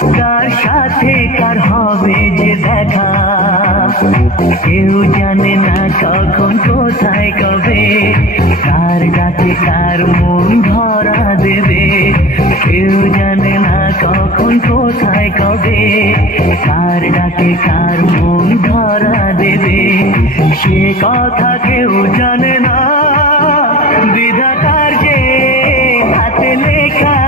কার সাথে কার হবে যে দেখা, কেউ জানে না কখন কোথায় কবে, কার ডাকে কার মন ধরা দেবে। কেউ জানে না কখন কোথায় কবে, কার ডাকে কার মন ধরা দেবে। সে কথা কেউ জানে না, বিধাতার যে হাতে লেখা।